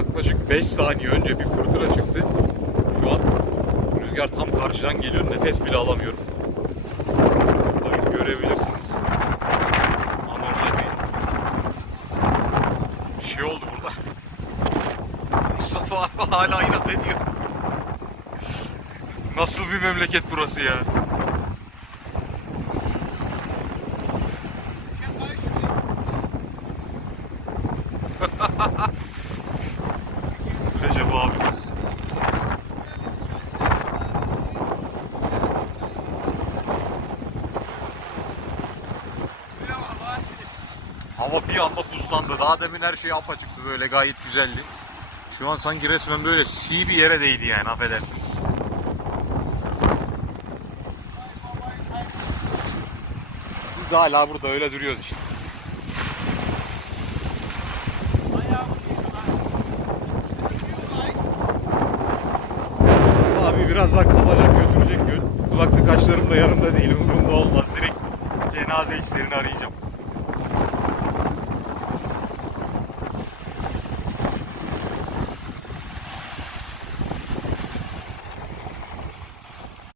yaklaşık 5 saniye önce bir fırtına çıktı. Şu an rüzgar tam karşıdan geliyor. Nefes bile alamıyorum. Şurada bir görebilirsiniz. Anormal bir şey oldu burada. Mustafa abi hala inat ediyor. Nasıl bir memleket burası ya? Recep abi. Hava bir anda buzlandı. Daha demin her şey apaçıktı böyle gayet güzeldi. Şu an sanki resmen böyle si bir yere değdi yani affedersiniz. Biz de hala burada öyle duruyoruz işte. Abi birazdan kalacak götürecek göl. Kulaklık açlarım da yanımda değil. Umurumda olmaz. Direkt cenaze işlerini arayacağım.